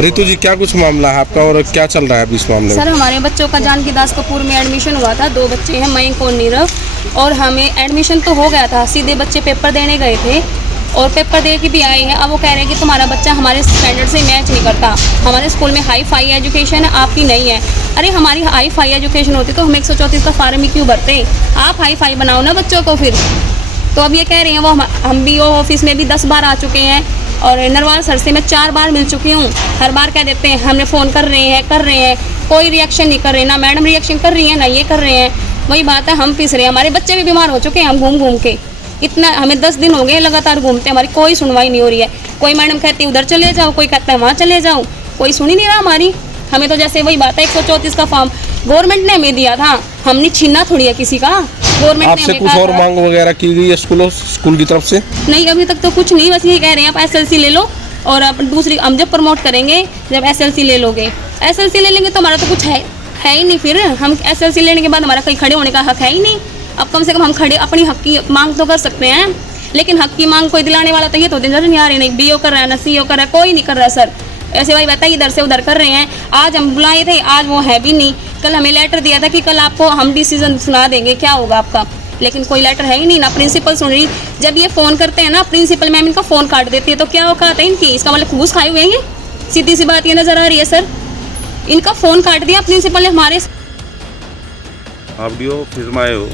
रितु जी, क्या कुछ मामला है आपका और क्या चल रहा है अभी इस मामले में? सर, हमारे बच्चों का जानकी दास कपूर में एडमिशन हुआ था। 2 बच्चे हैं, मयंक और नीरव, और हमें एडमिशन तो हो गया था। सीधे बच्चे पेपर देने गए थे और पेपर दे के भी आए हैं। अब वो कह रहे हैं कि तुम्हारा बच्चा हमारे स्टैंडर्ड से मैच नहीं करता, हमारे स्कूल में हाई फाई एजुकेशन है, आपकी नहीं है। अरे हमारी हाई फाई एजुकेशन होती तो हम 134 का फार्म ही क्यों भरते? आप हाई फाई बनाओ ना बच्चों को फिर। तो अब ये कह रहे हैं, वो हम BO ऑफिस में भी 10 बार आ चुके हैं और नरवाल सर से मैं 4 बार मिल चुकी हूँ। हर बार कह देते हैं हमने फ़ोन कर रहे हैं, कोई रिएक्शन नहीं कर रहे, ना मैडम रिएक्शन कर रही है ना ये कर रहे हैं। वही बात है, हम पिस रहे हैं, हमारे बच्चे भी बीमार हो चुके हैं। हम घूम घूम के इतना, हमें 10 दिन हो गए लगातार घूमते, हमारी कोई सुनवाई नहीं हो रही है। कोई मैडम कहती है उधर चले जाओ, कोई कहता है वहाँ चले जाओ, कोई सुन ही नहीं रहा हमारी। हमें तो जैसे वही बात है, 134 का फॉर्म गवर्नमेंट ने हमें दिया था, हमने छीना थोड़ी है किसी का। गवर्नमेंट ने आपसे कुछ और मांग वगैरह की गई है स्कूल की तरफ से? नहीं, अभी तक तो कुछ नहीं, बस ये कह रहे हैं आप SLC ले लो और अब दूसरी हम जब प्रमोट करेंगे, जब SLC ले लोगे। SLC ले लेंगे तो हमारा तो कुछ है ही नहीं। फिर हम SLC लेने के बाद हमारा कहीं खड़े होने का हक है ही नहीं। अब कम से कम हम खड़े अपनी हक की मांग तो कर सकते हैं, लेकिन हक की मांग कोई दिलाने वाला तो ये तो नजर नहीं आ रही। नहीं BO कर रहा है, ना CO कर रहा है, कोई नहीं कर रहा है सर। ऐसे भाई बताइए, इधर से उधर कर रहे हैं। आज हम बुलाए थे, आज वो है भी नहीं। कल हमें लेटर दिया था कि कल आपको हम डिसीजन सुना देंगे, क्या होगा आपका, लेकिन कोई लेटर है ही नहीं, ना प्रिंसिपल सुन रही। जब ये फ़ोन करते हैं ना, प्रिंसिपल मैम इनका फ़ोन काट देती है, तो क्या औकात है इनकी? इसका मतलब घूस खाए हुए हैं, सीधी सी बात ये नज़र आ रही है सर। इनका फ़ोन काट दिया प्रिंसिपल ने हमारे। आप DO ऑफिस में आए हो,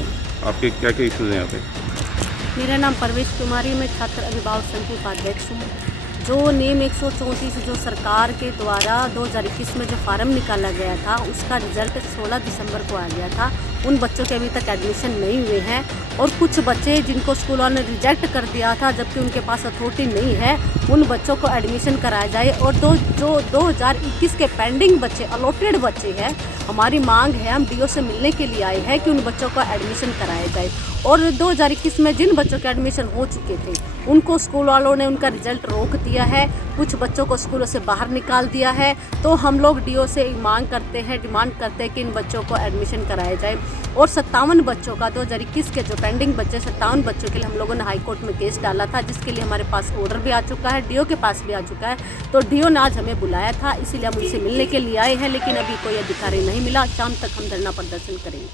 आपके क्या क्या इश्यूज हैं यहाँ पे? मेरा नाम परवेश कुमारी, मैं छात्र अभिभावक संघ की उपाध्यक्ष हूँ। जो नियम 134 जो सरकार के द्वारा 2021 में जो फार्म निकाला गया था, उसका रिजल्ट 16 दिसंबर को आ गया था। उन बच्चों के अभी तक एडमिशन नहीं हुए हैं और कुछ बच्चे जिनको स्कूल वालों ने रिजेक्ट कर दिया था, जबकि उनके पास अथॉरिटी नहीं है, उन बच्चों को एडमिशन कराया जाए। और जो 2021 के पेंडिंग बच्चे, अलॉटेड बच्चे हैं, हमारी मांग है, हम DO से मिलने के लिए आए हैं कि उन बच्चों को एडमिशन कराया जाए। और 2021 में जिन बच्चों के एडमिशन हो चुके थे, उनको स्कूल वालों ने उनका रिजल्ट रोक दिया है, कुछ बच्चों को स्कूलों से बाहर निकाल दिया है। तो हम लोग DO से मांग करते हैं, डिमांड करते हैं कि इन बच्चों को एडमिशन कराया जाए। और 57 बच्चों का 2021 के जो पेंडिंग बच्चे 57 बच्चों के लिए हम लोगों ने हाई कोर्ट में केस डाला था, जिसके लिए हमारे पास ऑर्डर भी आ चुका है, DO के पास भी आ चुका है। तो DO ने आज हमें बुलाया था, इसीलिए हम उनसे मिलने के लिए आए हैं, लेकिन अभी कोई अधिकारी नहीं मिला। शाम तक हम धरना प्रदर्शन करेंगे।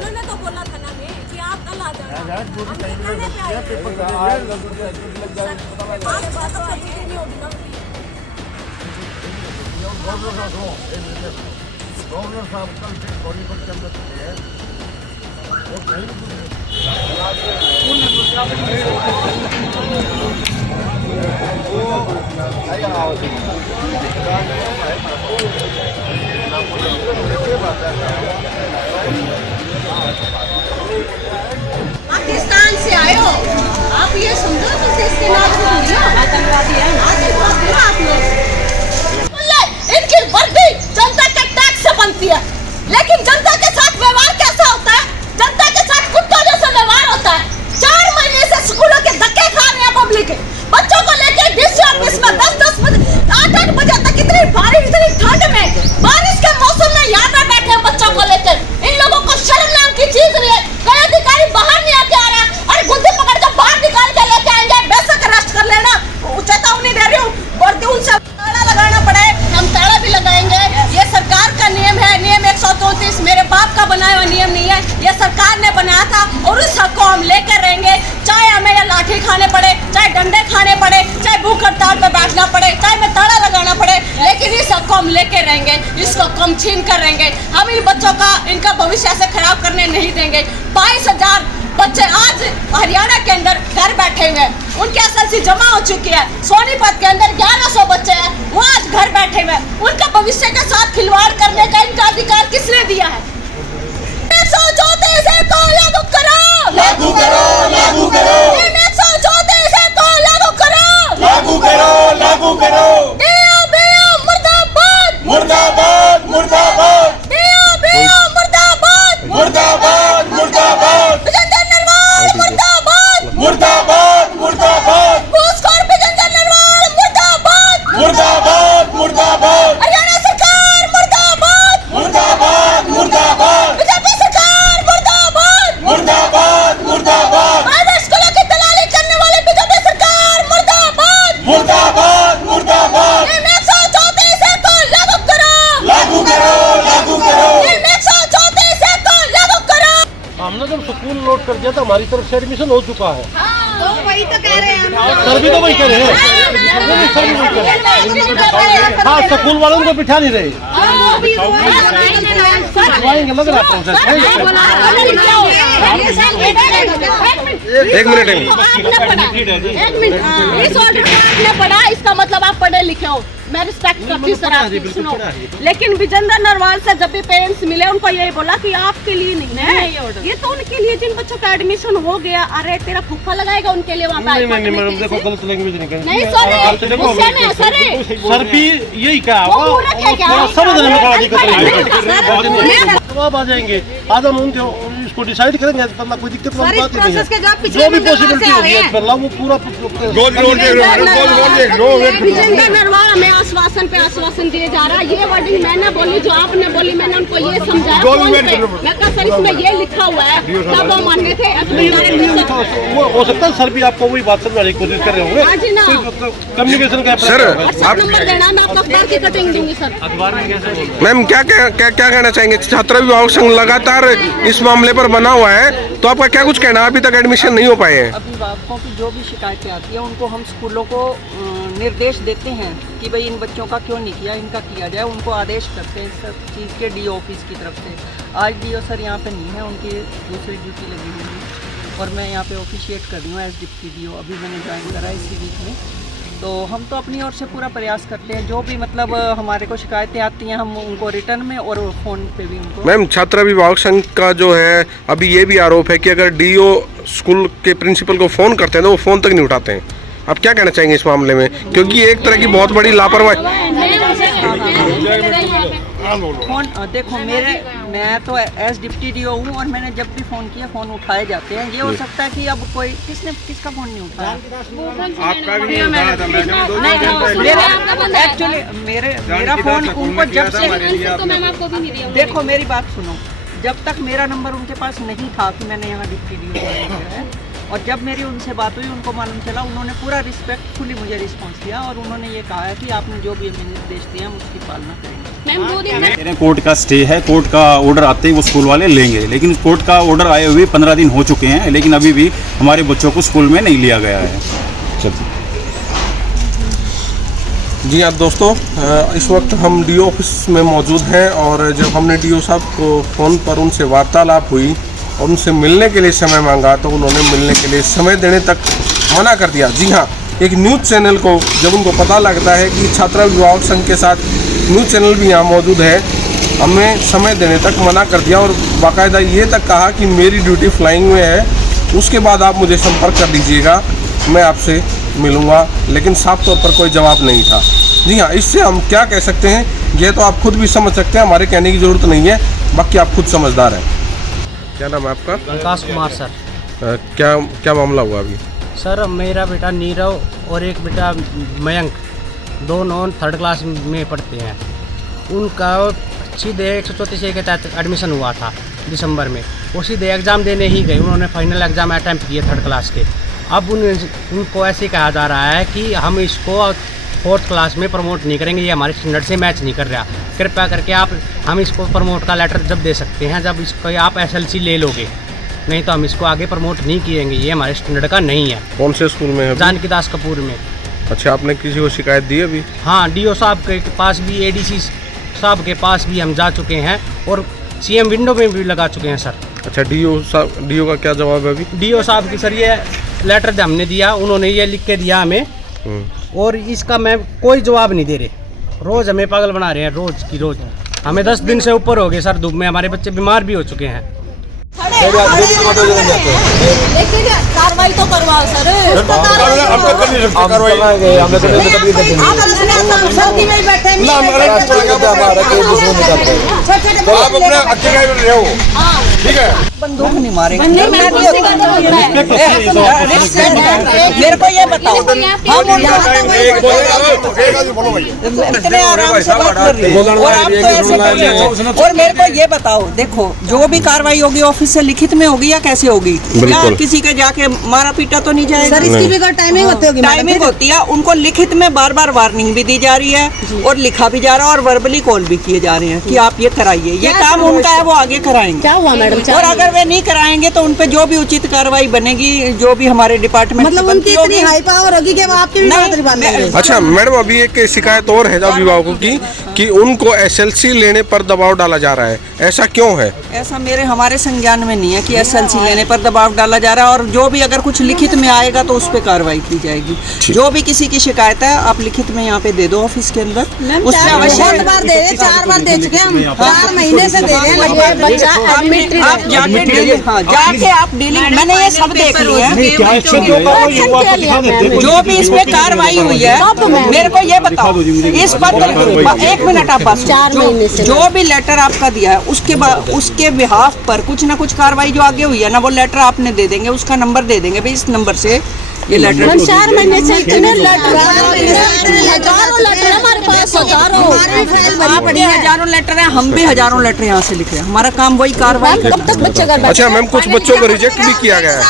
उन्होंने तो बोला था ना कि आप कल आ जाना। गवर्नर साहब कल से सोनीपत के अंदर चुके हैं और पाकिस्तान से आए हो आप, ये समझो कि इसके नाम आतंकवादी है, आतंकवादी हो आप लोग। इनकी वर्दी जनता के टैक्स से बनती है, लेकिन जनता के साथ व्यवहार कैसा होता है? जनता के साथ कुत्तों जैसा व्यवहार होता है। 4 महीने से स्कूलों के धक्के खा रहे हैं पब्लिक, बच्चों को लेके DC ऑफिस में 10-10 बजे 8-8 बजे तक इतनी भारी, इतनी ठंड में, बारिश के मौसम में यहाँ पे बैठे हैं बच्चों को लेकर। इन लोगों को शर्म नाम की चीज नहीं है। कोई अधिकारी बाहर नहीं आके आ रहा, और गुद्दी पकड़ कर बाहर निकाल के लेके आएंगे, बेशक अरेस्ट कर लेना, चेतावनी दे रही हूँ। वर्दी उनसे ताला लगाना पड़े, हम ताला भी लगाएंगे। ये सरकार का नियम है, नियम 134 मेरे बाप का बनाया हुआ नियम नहीं है, ये सरकार ने बनाया था और उस हक को हम लेकर रहेंगे। चाहे हमें ये लाठी खाने पड़े, चाहे डंडे खाने पड़े, चाहे भूख हड़ताल पे बैठना पड़े, चाहे में ताला लगाना पड़े, लेकिन इस हक को हम लेकर रहेंगे, इसको कम छीन कर रहेंगे। हम इन बच्चों का, इनका भविष्य से खराब करने नहीं देंगे। 22,000 बच्चे आज हरियाणा के अंदर घर बैठे हुए हैं, उनकी SLC जमा हो चुकी है। सोनीपत के अंदर 1100 बच्चे हैं, वो आज घर बैठे हुए हैं। उनका भविष्य के साथ खिलवाड़ करने का इनका अधिकार किसने दिया है? 134 को लागू करो, लागू करो, लागू करो। 134 को लागू करो, लागू करो, लागू करो। DO मुर्दाबाद, मुर्दाबाद, मुर्दाबाद। DO मुर्दाबाद, मुर्दाबाद, मुर्दाबाद। मुर्दाबाद, मुर्दाबाद, मुर्दाबाद। घूसखोर बच्चा तो हमारी तरफ से एडमिशन हो चुका है। तो वही तो कह रहे हैं सर भी तो वही कह रहे हैं। हाँ, स्कूल वालों को बिठा नहीं रहे। आएंगे लग रहा प्रोसेस। एक मिनट इस ऑर्डर को आपने पढ़ा, इसका मतलब आप पढ़े लिखे हो। मैं रिस्पेक्ट करती हूँ सर आपकी, सुनो। लेकिन विजेंद्र नरवाल से जब भी पेरेंट्स मिले उनको यही बोला कि आपके लिए नहीं है ये तो उनके लिए जिन बच्चों का एडमिशन हो गया। अरे तेरा फूफा लगाएगा उनके लिए वहाँ पे। नहीं मैडम देखो गलत लैंग्वेज नहीं करें। नहीं सर, गुस्से में है सर। सर भी यही कहा होगा, समझने में थोड़ा दिक्कत है। अब आ जाएंगे, आज हम उनके इसको डिसाइड करेंगे, मतलब कोई दिक्कत वाली बात नहीं है। जो भी पॉसिबिलिटी होगी वो पूरा विजेंद्र नरवाल हमें आश्वासन पे आश्वासन दिए जा रहा है। ये वर्डिंग मैंने बोली, जो आपने बोली, मैंने उनको ये समझाया फोन पे। मैं कहा सर इसमें ये लिखा हुआ है, तब वो मानने थे। वो हो सकता है सर भी आपको वही बात समझाने की कोशिश कर रहे होंगे। कम्युनिकेशन का सर आप नंबर देना, मैं आपको अखबार की कटिंग दूंगी सर। मैम क्या कहना चाहेंगे? छात्र अभिभावक संघ लगातार इस मामले पर बना हुआ है, तो आपका क्या कुछ कहना है? अभी तक एडमिशन नहीं हो पाए हैं। अभिभावकों की जो भी शिकायतें आती है उनको हम स्कूलों को निर्देश देते हैं कि भाई इन बच्चों का क्यों नहीं किया, इनका किया जाए। उनको आदेश करते हैं सब चीज़ के डीओ ऑफिस की तरफ से। आज डीओ सर यहाँ पे नहीं है, उनकी दूसरी ड्यूटी लगी हुई है और मैं यहाँ पे ऑफिशिएट कर रही हूँ एज डिप्टी डीओ। अभी मैंने ज्वाइन करा है इसी वीक में। तो हम तो अपनी ओर से पूरा प्रयास करते हैं, जो भी मतलब हमारे को शिकायतें आती हैं हम उनको रिटर्न में और फ़ोन पे भी उनको। मैम छात्र अभिभावक संघ का जो है अभी ये भी आरोप है कि अगर डीओ स्कूल के प्रिंसिपल को फ़ोन करते हैं तो वो फ़ोन तक नहीं उठाते हैं। आप क्या कहना चाहेंगे इस मामले में? क्योंकि एक तरह की बहुत बड़ी लापरवाही। फ़ोन देखो मैं तो एज डिप्टी डीओ हूँ और मैंने जब भी फ़ोन किया फ़ोन उठाए जाते हैं। ये हो सकता है कि अब कोई किसका फ़ोन नहीं उठाया। आपका भी नहीं उठाया था मैडम। एक्चुअली मेरा फ़ोन उनको जब से देखो मेरी बात सुनो, जब तक मेरा नंबर उनके पास नहीं था कि मैंने यहाँ डिप्टी डीओ है, और जब मेरी उनसे बात हुई उनको मालूम चला, उन्होंने पूरा रिस्पेक्टफुली मुझे रिस्पांस दिया और उन्होंने ये कहा है कि आपने जो भी हमें निर्देश दिए हम उसकी पालना करेंगे। कोर्ट का स्टे है, कोर्ट का ऑर्डर आते ही वो स्कूल वाले लेंगे, लेकिन कोर्ट का ऑर्डर आए हुए 15 दिन हो चुके हैं, लेकिन अभी भी हमारे बच्चों को स्कूल में नहीं लिया गया है। जी हाँ दोस्तों, इस वक्त हम डीओ ऑफिस में मौजूद हैं और जब हमने डीओ साहब को फ़ोन पर उनसे वार्तालाप हुई और उनसे मिलने के लिए समय मांगा तो उन्होंने मिलने के लिए समय देने तक मना कर दिया। जी हाँ, एक न्यूज़ चैनल को जब उनको पता लगता है कि छात्र अभिभावक संघ के साथ न्यूज़ चैनल भी यहाँ मौजूद है, हमें समय देने तक मना कर दिया और बाकायदा ये तक कहा कि मेरी ड्यूटी फ्लाइंग में है, उसके बाद आप मुझे संपर्क कर दीजिएगा, मैं आपसे मिलूँगा। लेकिन साफ तौर पर कोई जवाब नहीं था। जी हाँ, इससे हम क्या कह सकते हैं ये तो आप खुद भी समझ सकते हैं, हमारे कहने की ज़रूरत नहीं है, बाकी आप खुद समझदार हैं। क्या नाम है आपका? विकास कुमार सर। क्या मामला हुआ अभी? सर मेरा बेटा नीरव और एक बेटा मयंक, दोनों 3rd क्लास में पढ़ते हैं। उनका सीधे 134 के तहत एडमिशन हुआ था दिसंबर में। वो सीधे एग्ज़ाम देने ही गए, उन्होंने फाइनल एग्ज़ाम अटैम्प्ट किए 3rd क्लास के। अब उनको ऐसे कहा जा रहा है कि हम इसको 4th क्लास में प्रमोट नहीं करेंगे, ये हमारे स्टैंडर्ड से मैच नहीं कर रहा। कृपया करके हम इसको प्रमोट का लेटर जब दे सकते हैं जब इसको आप SLC ले लोगे, नहीं तो हम इसको आगे प्रमोट नहीं किएंगे, ये हमारे स्टैंडर्ड का नहीं है। कौन से स्कूल में है? जानकी दास कपूर में। अच्छा, आपने किसी को शिकायत दी अभी? हाँ, डीओ साहब के पास भी, ADC साहब के पास भी हम जा चुके हैं और CM विंडो में भी लगा चुके हैं सर। अच्छा, डीओ का क्या जवाब है अभी? डीओ साहब की सर ये लेटर जो हमने दिया, उन्होंने ये लिख के दिया हमें और इसका मैं कोई जवाब नहीं दे रहे। रोज़ हमें पागल बना रहे हैं, रोज़ की रोज़। हमें 10 दिन से ऊपर हो गए सर धूप में, हमारे बच्चे बीमार भी हो चुके हैं। लेकिन कार्रवाई तो करवाओ सर। बंदूक नहीं मारेंगे। मेरे को ये बताओ, इतने आराम से बात कर रही हो और आप तो ऐसे कर रहे हो। और मेरे को ये बताओ, देखो जो भी कार्रवाई होगी ऑफिस से लिखित में होगी या कैसे होगी? क्या किसी के जाके मारा पीटा तो नहीं जाएगा? सर इसकी भी टाइमिंग होती होगी। टाइमिंग होती है, उनको लिखित में बार बार वार्निंग भी दी जा रही है और लिखा भी जा रहा है और वर्बली कॉल भी किए जा रहे हैं कि आप ये कराइए। ये काम उनका है, वो आगे कराएंगे। क्या हुआ मैडम? और अगर सर्वे नहीं कराएंगे तो उन पे जो भी उचित कार्रवाई बनेगी, जो भी हमारे डिपार्टमेंट मतलब उनकी इतनी हाई पावर होगी कि वो आपकी भी बराबरी मान लेंगे। अच्छा मैडम, अभी एक शिकायत और है अभिभावकों की कि उनको एसएलसी लेने पर दबाव डाला जा रहा है, ऐसा क्यों है? ऐसा हमारे संज्ञान में नहीं है कि एसएलसी लेने पर दबाव डाला जा रहा है, और जो भी अगर कुछ लिखित में आएगा तो उस पर कार्रवाई की जाएगी। जो भी किसी की शिकायत है आप लिखित में यहाँ पे दे दो ऑफिस के अंदर। उस पे अवश्य 4 बार दे चुके हम, 4 महीने से दे रहे हैं। बच्चा आप जाके डीलिंग, हाँ जाके आप डीलिंग, मैंने ये सब देख लिया है। जो भी इस पे कार्रवाई हुई है मेरे को ये बताओ, इस पर 1 मिनट आप बात, 4 महीने से जो भी लेटर आपका दिया है उसके बाद उसके बिहाफ पर कुछ ना कुछ कार्रवाई जो आगे हुई है ना, वो लेटर आपने दे देंगे, उसका नंबर दे देंगे भाई इस नंबर से ये लेटर। 4 महीने से इतने लेटर, हजारों लेटर हमारे पास, आपके हजारों लेटर हैं, हम भी हजारों लेटर यहाँ से लिखे हैं। हमारा काम वही कार्रवाई। कब तक बच्चे घर बैठे? अच्छा मैम, कुछ बच्चों को रिजेक्ट भी किया गया है,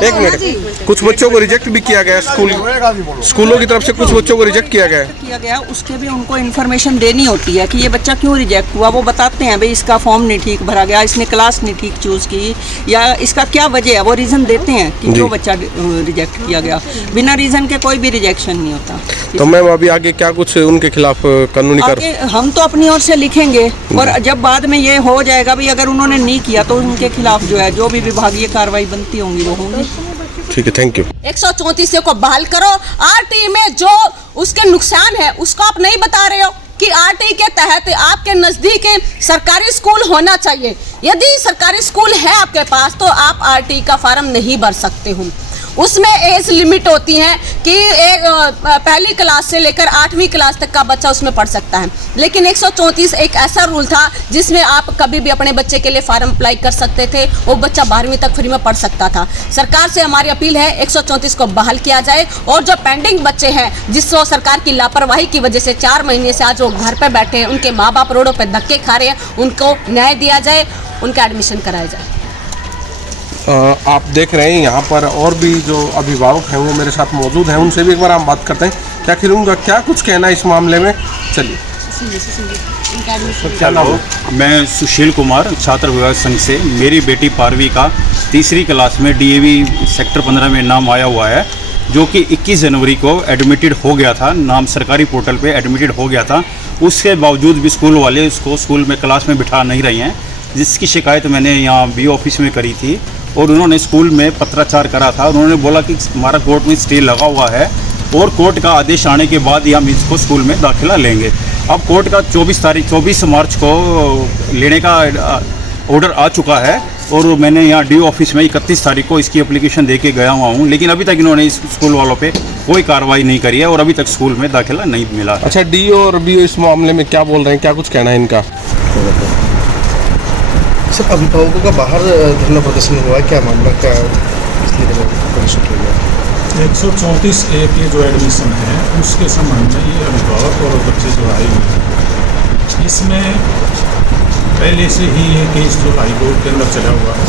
1 मिनट, कुछ बच्चों को रिजेक्ट भी किया गया है, स्कूलों की तरफ से कुछ बच्चों को रिजेक्ट किया गया। उसके भी उनको इन्फॉर्मेशन देनी होती है कि ये बच्चा क्यों रिजेक्ट हुआ। वो बताते हैं भाई इसका फॉर्म नहीं ठीक भरा गया, इसने क्लास नहीं ठीक चूज की, या इसका क्या वजह है, वो रीजन देते हैं कि क्यों बच्चा रिजेक्ट किया गया। बिना रीजन के कोई भी रिजेक्शन नहीं होता। तो मैम अभी आगे क्या कुछ उनके खिलाफ कानूनी आगे हम तो अपनी ओर से लिखेंगे, और जब बाद में ये हो जाएगा भी अगर उन्होंने नहीं किया तो उनके खिलाफ जो है जो भी विभागीय कार्रवाई बनती होंगी वो होंगी। ठीक है, थैंक यू। 134 को बहाल करो। आरटी में जो उसके नुकसान है उसको आप नहीं बता रहे हो कि आरटी के तहत आपके नजदीक सरकारी स्कूल होना चाहिए। यदि सरकारी स्कूल है आपके पास तो आप आरटी का फार्म नहीं भर सकते हो। उसमें एज लिमिट होती है कि पहली क्लास से लेकर 8वीं क्लास तक का बच्चा उसमें पढ़ सकता है, लेकिन 134 एक ऐसा रूल था जिसमें आप कभी भी अपने बच्चे के लिए फार्म अप्लाई कर सकते थे, वो बच्चा 12वीं तक फ्री में पढ़ सकता था। सरकार से हमारी अपील है 134 को बहाल किया जाए, और जो पेंडिंग बच्चे हैं जिसको सरकार की लापरवाही की वजह से 4 महीने से आज वो घर पर बैठे हैं, उनके माँ बाप रोडों पर धक्के खा रहे हैं, उनको न्याय दिया जाए, उनका एडमिशन कराया जाए। आप देख रहे हैं यहाँ पर और भी जो अभिभावक हैं वो मेरे साथ मौजूद हैं, उनसे भी एक बार हम बात करते हैं। क्या आखिर उनका क्या कुछ कहना है इस मामले में, चलिए। क्या नाम है? मैं सुशील कुमार, छात्र विभाग संघ से। मेरी बेटी 12वीं का 3री क्लास में DAV सेक्टर 15 में नाम आया हुआ है, जो कि 21 जनवरी को एडमिटेड हो गया था, नाम सरकारी पोर्टल पे एडमिटेड हो गया था। उसके बावजूद भी स्कूल वाले उसको स्कूल में क्लास में बिठा नहीं रही हैं, जिसकी शिकायत मैंने यहाँ BO ऑफिस में करी थी, और उन्होंने स्कूल में पत्राचार करा था। उन्होंने बोला कि हमारा कोर्ट में स्टे लगा हुआ है और कोर्ट का आदेश आने के बाद ही हम इसको स्कूल में दाखिला लेंगे। अब कोर्ट का 24 मार्च को लेने का ऑर्डर आ चुका है, और मैंने यहाँ DO ऑफिस में 31 तारीख को इसकी एप्लीकेशन दे के गया हुआ हूँ, लेकिन अभी तक इन्होंने इस स्कूल वालों पे कोई कार्रवाई नहीं करी है, और अभी तक स्कूल में दाखिला नहीं मिला। अच्छा, DO और BO इस मामले में क्या बोल रहे हैं, क्या कुछ कहना है इनका? सर, अभिभावकों का बाहर धरना प्रदर्शन हुआ है, क्या मामला, क्या इसलिए प्रदर्शन किया गया? 134A के जो एडमिशन है उसके संबंध में ये अभिभावक और बच्चे जो आए हुए हैं, इसमें पहले से ही ये केस जो हाई कोर्ट के अंदर चला हुआ है,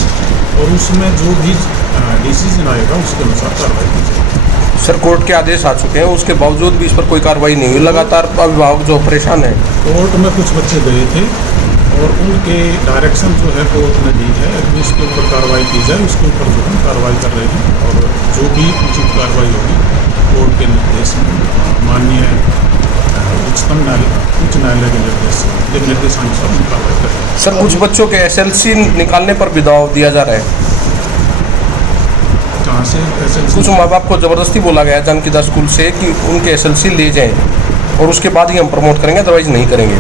और उसमें जो भी डिसीजन आएगा उसके अनुसार कार्रवाई की जाएगी। सर, कोर्ट के आदेश आ चुके हैं, उसके बावजूद भी इस पर कोई कार्रवाई नहीं हुई, लगातार अभिभावक जो परेशान है। कोर्ट में कुछ बच्चे गए थे और उनके डायरेक्शन जो है कोर्ट ने दी है कि उसके ऊपर कार्रवाई की जाए, उसके ऊपर जो हम कार्रवाई कर रहे हैं, और जो भी उचित कार्रवाई होगी कोर्ट के निर्देश में माननीय उच्च न्यायालय के निर्देशानुसार हम कार्रवाई करेंगे। सर, कुछ बच्चों के SLC निकालने पर भी दबाव दिया जा रहा है, कहाँ से SLC? कुछ माँ बाप को ज़बरदस्ती बोला गया जानकीदास स्कूल से कि उनके SLC ले जाएं और उसके बाद ही हम प्रमोट करेंगे, अदरवाइज नहीं करेंगे।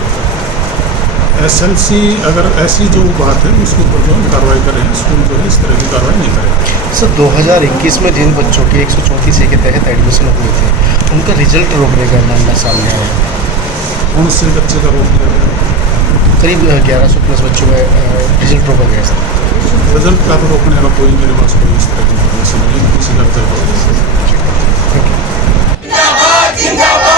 SLC अगर ऐसी जो बात है उसके ऊपर जो हम कार्रवाई करें, स्कूल जो है इस तरह की कार्रवाई नहीं करेगा। सर, 2021 में जिन बच्चों के 134A के तहत एडमिशन हुए थे उनका रिजल्ट रोकने का मामला सामने आया है। कौन से बच्चे का रोक दिया गया? करीब 1100+ बच्चों का रिजल्ट रोका गया सर। रिजल्ट का तो रोकने का कोई मेरे पास कोई इस तरह की इन्फॉर्मेशन नहीं है, किसी का रिजल्ट रोक दिया।